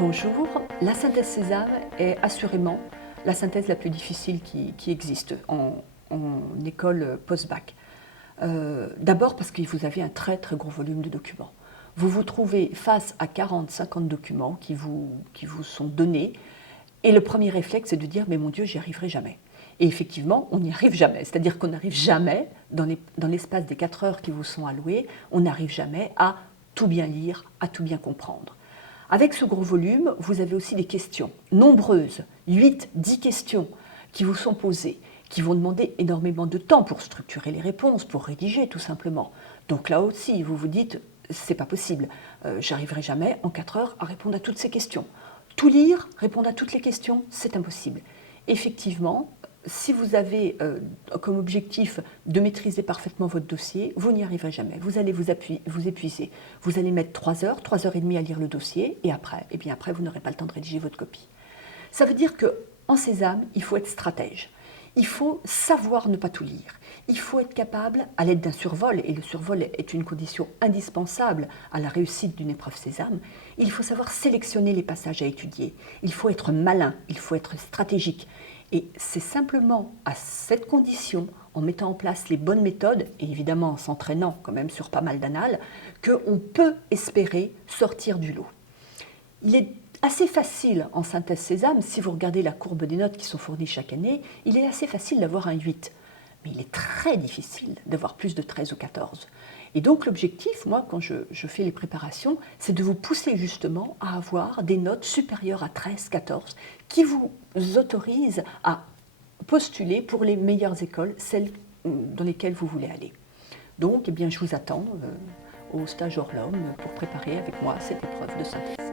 Bonjour, la synthèse Sésame est assurément la synthèse la plus difficile qui existe en école post-bac. D'abord parce que vous avez un très gros volume de documents. Vous vous trouvez face à 40-50 documents qui vous sont donnés et le premier réflexe c'est de dire « mais mon Dieu, j'y arriverai jamais ». Et effectivement, on n'y arrive jamais, c'est-à-dire qu'on n'arrive jamais, dans l'espace des 4 heures qui vous sont allouées, on n'arrive jamais à tout bien lire, à tout bien comprendre. Avec ce gros volume, vous avez aussi des questions nombreuses, 8, 10 questions qui vous sont posées, qui vont demander énormément de temps pour structurer les réponses, pour rédiger tout simplement. Donc là aussi, vous vous dites, c'est pas possible, j'arriverai jamais en 4 heures à répondre à toutes ces questions. Tout lire, répondre à toutes les questions, c'est impossible. Effectivement, si vous avez comme objectif de maîtriser parfaitement votre dossier, vous n'y arriverez jamais. Vous allez vous épuiser. Vous allez mettre 3 heures, 3 heures et demie à lire le dossier, et après, vous n'aurez pas le temps de rédiger votre copie. Ça veut dire qu'en Sésame, il faut être stratège. Il faut savoir ne pas tout lire. Il faut être capable, à l'aide d'un survol, et le survol est une condition indispensable à la réussite d'une épreuve Sésame, il faut savoir sélectionner les passages à étudier. Il faut être malin, il faut être stratégique. Et c'est simplement à cette condition, en mettant en place les bonnes méthodes, et évidemment en s'entraînant quand même sur pas mal d'annales, qu'on peut espérer sortir du lot. Il est assez facile en synthèse Sésame, si vous regardez la courbe des notes qui sont fournies chaque année, il est assez facile d'avoir un 8. Mais il est très difficile d'avoir plus de 13 ou 14. Et donc l'objectif, moi, quand je fais les préparations, c'est de vous pousser justement à avoir des notes supérieures à 13, 14, qui vous autorisent à postuler pour les meilleures écoles, celles dans lesquelles vous voulez aller. Donc, eh bien, je vous attends au stage Orlum pour préparer avec moi cette épreuve de synthèse.